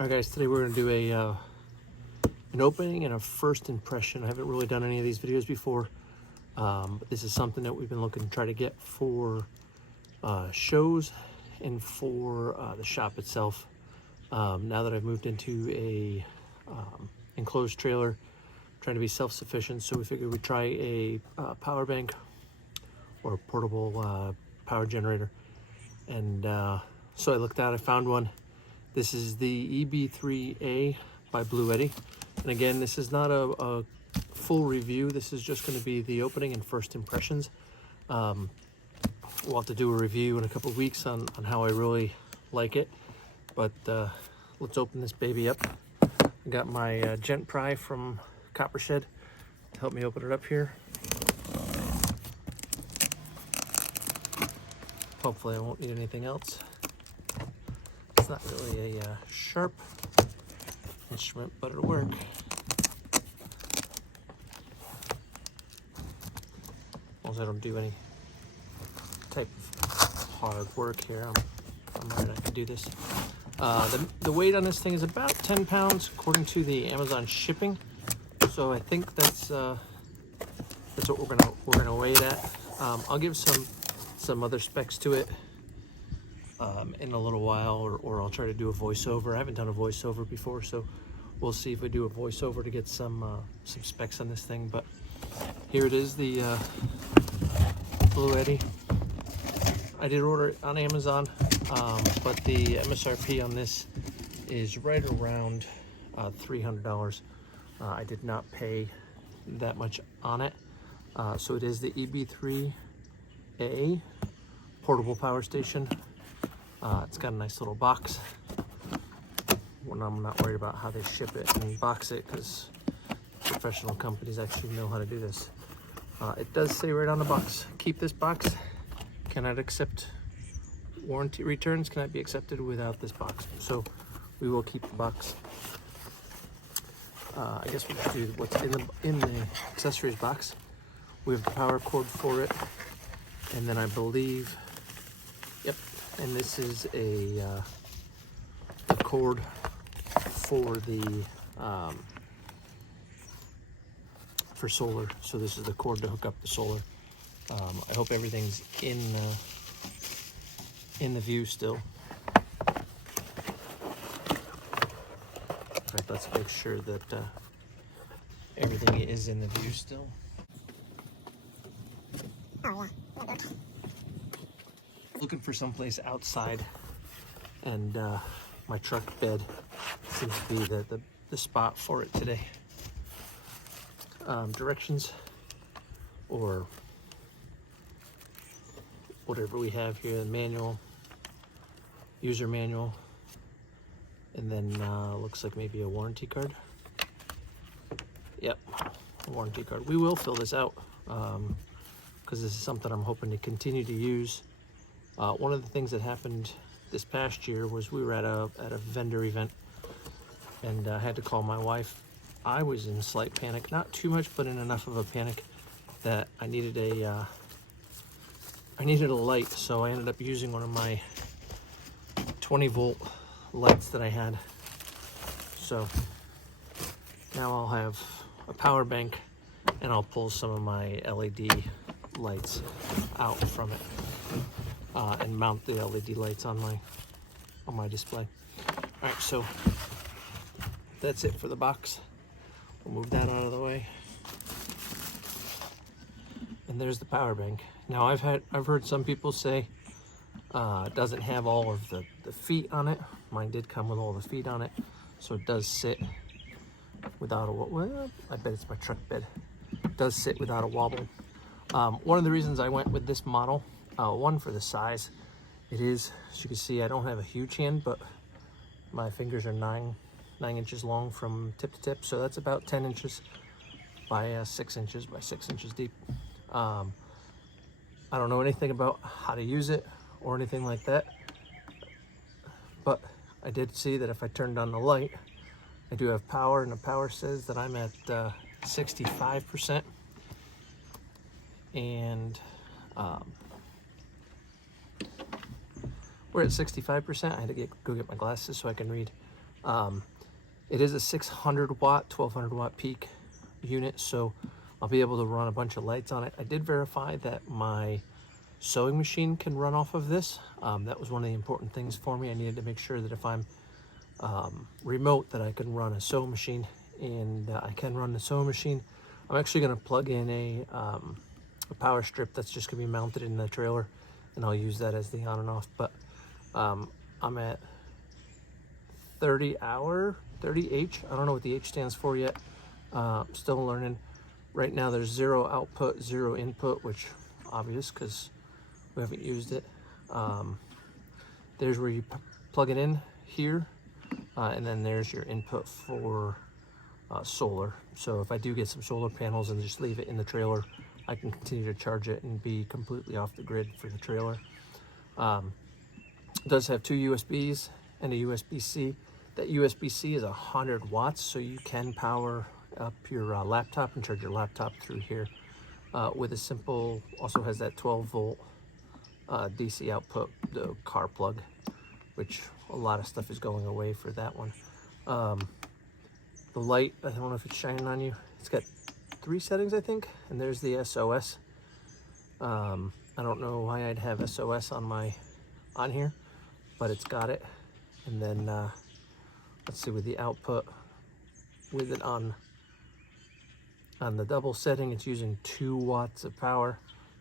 Alright guys, today we're going to do an opening and a first impression. I haven't really done any of these videos before, but this is something that we've been looking to try to get for shows and for the shop itself. Now that I've moved into a enclosed trailer, trying to be self-sufficient, so we figured we'd try a power bank or a portable power generator. And so I looked out, I found one. This is the EB3A by BLUETTI. And again, this is not a full review. This is just going to be the opening and first impressions. We'll have to do a review in a couple of weeks on how I really like it. But let's open this baby up. I got my gent pry from Copper Shed to help me open it up here. Hopefully I won't need anything else. It's not really a sharp instrument, but it'll work. As long as I don't do any type of hard work here, I'm right, I can do this. The weight on this thing is about 10 pounds according to the Amazon shipping. So I think that's what we're gonna weigh it at. I'll give some other specs to it in a little while, or I'll try to do a voiceover. I haven't done a voiceover before, so we'll see if we do a voiceover to get some specs on this thing. But here it is, the BLUETTI. I did order it on Amazon, but the MSRP on this is right around $300. I did not pay that much on it. So it is the EB3A portable power station. It's got a nice little box. When I'm not worried about how they ship it and box it, because professional companies actually know how to do this. It does say right on the box, keep this box. Cannot accept warranty returns, cannot be accepted without this box. So we will keep the box. I guess we'll just do what's in the accessories box. We have the power cord for it, and then I believe, yep, and this is a cord for the for solar. So this is the cord to hook up the solar. I hope everything's in the view still. All right, let's make sure that everything is in the view still. Oh yeah. Looking for someplace outside, and my truck bed seems to be the spot for it today. Directions, or whatever we have here, the manual, user manual, and then looks like maybe a warranty card. Yep, a warranty card. We will fill this out because this is something I'm hoping to continue to use. One of the things that happened this past year was we were at a vendor event, and I had to call my wife. I was in slight panic, not too much, but in enough of a panic that I needed a light. So I ended up using one of my 20-volt lights that I had. So now I'll have a power bank, and I'll pull some of my LED lights out from it and mount the LED lights on my display. All right, so that's it for the box. We'll move that out of the way. And there's the power bank. Now I've heard some people say it doesn't have all of the feet on it. Mine did come with all the feet on it, so it does sit without a, well, I bet it's my truck bed. It does sit without a wobble. One of the reasons I went with this model, one, for the size. It is, as you can see, I don't have a huge hand, but my fingers are 9 inches long from tip to tip, so that's about 10 inches by 6 inches by 6 inches deep. I don't know anything about how to use it or anything like that, but I did see that if I turned on the light, I do have power, and the power says that I'm at 65%, and we're at 65%. I had to go get my glasses so I can read. It is a 600 watt, 1200 watt peak unit, so I'll be able to run a bunch of lights on it. I did verify that my sewing machine can run off of this. That was one of the important things for me. I needed to make sure that if I'm remote that I can run a sewing machine, and I can run the sewing machine. I'm actually going to plug in a power strip that's just going to be mounted in the trailer, and I'll use that as the on and off. But I'm at 30H. I don't know what the H stands for yet. Still learning. Right now there's 0 output, 0 input, which obvious because we haven't used it. There's where you plug it in here, and then there's your input for solar. So if I do get some solar panels and just leave it in the trailer, I can continue to charge it and be completely off the grid for the trailer. It does have 2 USBs and a USB-C. That USB-C is 100 watts, so you can power up your laptop and charge your laptop through here with a simple, also has that 12 volt DC output, the car plug, which a lot of stuff is going away for that one. The light, I don't know if it's shining on you. It's got 3 settings, I think, and there's the SOS. I don't know why I'd have SOS on here, but it's got it. And then let's see, with the output, with it on the double setting, it's using 2 watts of power.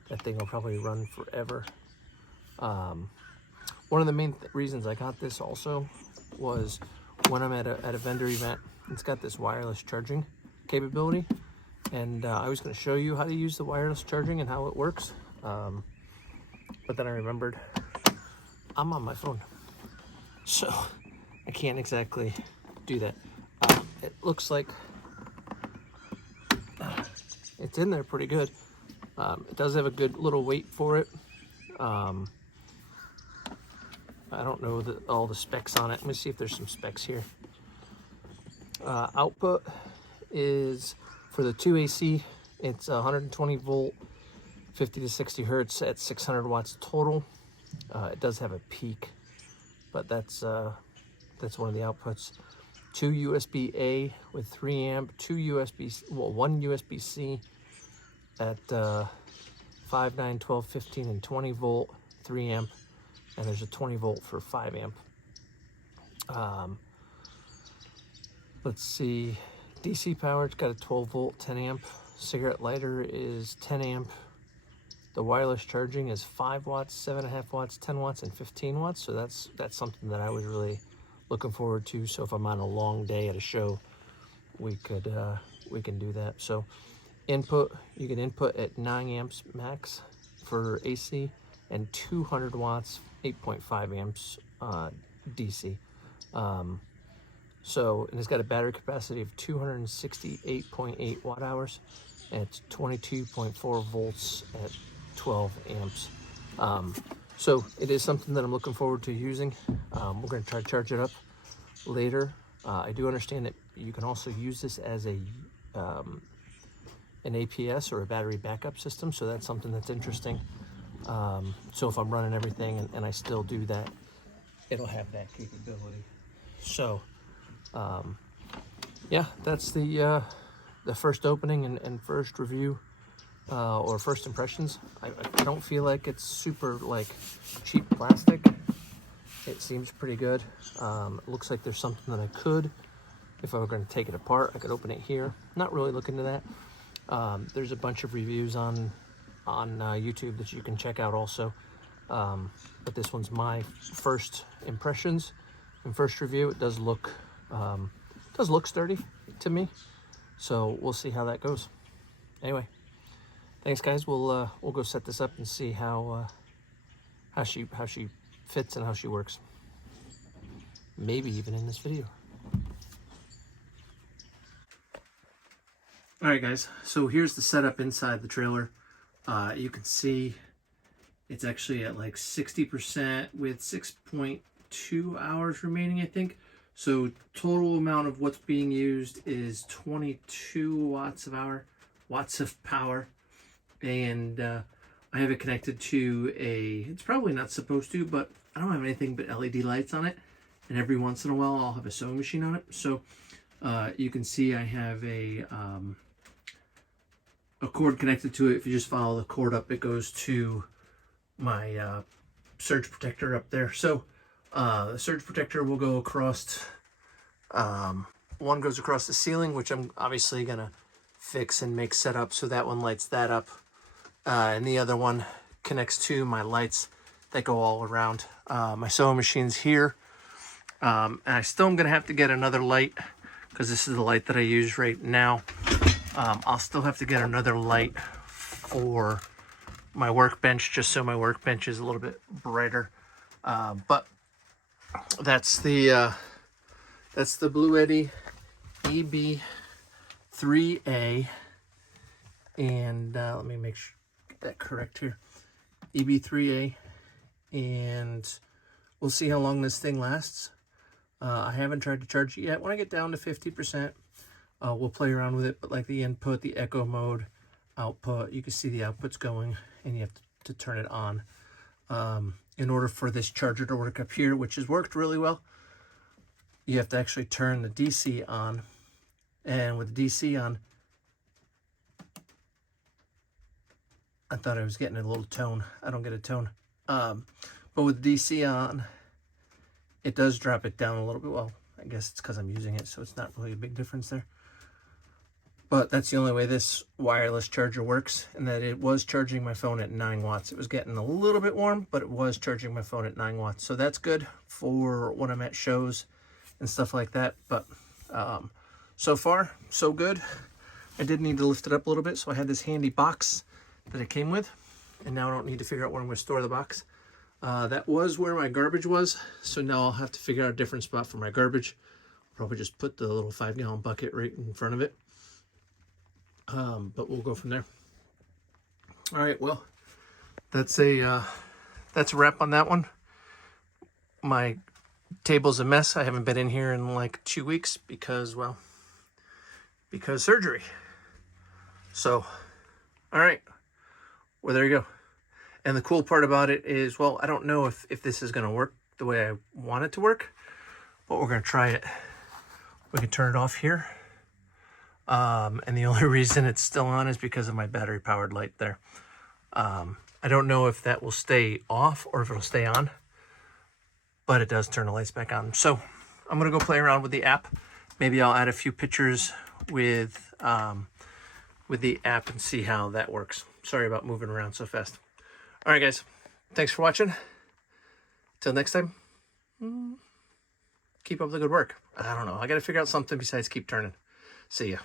That thing will probably run forever. One of the main reasons I got this also was when I'm at a vendor event. It's got this wireless charging capability, and I was going to show you how to use the wireless charging and how it works, but then I remembered I'm on my phone, so I can't exactly do that. It looks like it's in there pretty good. It does have a good little weight for it. I don't know all the specs on it. Let me see if there's some specs here. Output is for the 2 AC, it's 120 volt, 50 to 60 hertz at 600 watts total. It does have a peak, but that's one of the outputs. 2 USB-A with 3 amp, 1 USB-C at 5, 9, 12, 15, and 20 volt, 3 amp, and there's a 20 volt for 5 amp. Let's see, DC power, it's got a 12 volt, 10 amp. Cigarette lighter is 10 amp. The wireless charging is 5 watts, 7.5 watts, 10 watts, and 15 watts. So that's something that I was really looking forward to. So if I'm on a long day at a show, we can do that. So input, you can input at 9 amps max for AC and 200 watts, 8.5 amps DC. And it's got a battery capacity of 268.8 watt hours, and it's 22.4 volts at 12 amps. So it is something that I'm looking forward to using. We're going to try to charge it up later. I do understand that you can also use this as an APS or a battery backup system, so that's something that's interesting. So if I'm running everything and I still do that, it'll have that capability. So yeah, that's the first opening and first review or first impressions. I don't feel like it's super like cheap plastic. It seems pretty good. It looks like there's something that I could, if I were going to take it apart, I could open it here. Not really looking to that. There's a bunch of reviews on YouTube that you can check out also. But this one's my first impressions and first review. It does look sturdy to me, so we'll see how that goes. Anyway, thanks guys. We'll go set this up and see how she fits and how she works. Maybe even in this video. All right guys, so here's the setup inside the trailer. You can see it's actually at like 60% with 6.2 hours remaining, I think. So total amount of what's being used is 22 watts of power. And I have it connected to it's probably not supposed to, but I don't have anything but LED lights on it. and every once in a while I'll have a sewing machine on it. So you can see I have a cord connected to it. If you just follow the cord up, it goes to my surge protector up there. So the surge protector will go across, one goes across the ceiling, which I'm obviously gonna fix and make set up so that one lights that up, and the other one connects to my lights that go all around. My sewing machine's here, and I still am gonna have to get another light because this is the light that I use right now. I'll still have to get another light for my workbench, just so my workbench is a little bit brighter. But that's the BLUETTI EB3A, and let me make sure get that correct here. EB3A, and we'll see how long this thing lasts. I haven't tried to charge it yet. When I get down to 50%, we'll play around with it. But like the input, the echo mode, output, you can see the output's going, and you have to turn it on. In order for this charger to work up here, which has worked really well, you have to actually turn the DC on. And with the DC on, I thought I was getting a little tone. I don't get a tone. But with the DC on, it does drop it down a little bit. Well, I guess it's because I'm using it, so it's not really a big difference there. But that's the only way this wireless charger works, and that it was charging my phone at 9 watts. It was getting a little bit warm, but it was charging my phone at 9 watts. So that's good for when I'm at shows and stuff like that. But so far, so good. I did need to lift it up a little bit, so I had this handy box that it came with, and now I don't need to figure out where I'm going to store the box. That was where my garbage was, so now I'll have to figure out a different spot for my garbage. Probably just put the little 5-gallon bucket right in front of it. But we'll go from there. All right, well, that's a wrap on that one. My table's a mess. I haven't been in here in like 2 weeks because surgery. So, all right, well, there you go. And the cool part about it is, well, I don't know if this is going to work the way I want it to work, but we're going to try it. We can turn it off here. And the only reason it's still on is because of my battery powered light there. I don't know if that will stay off or if it'll stay on, but it does turn the lights back on. So I'm going to go play around with the app. Maybe I'll add a few pictures with the app and see how that works. Sorry about moving around so fast. All right, guys, thanks for watching. Till next time, keep up the good work. I don't know. I got to figure out something besides keep turning. See ya.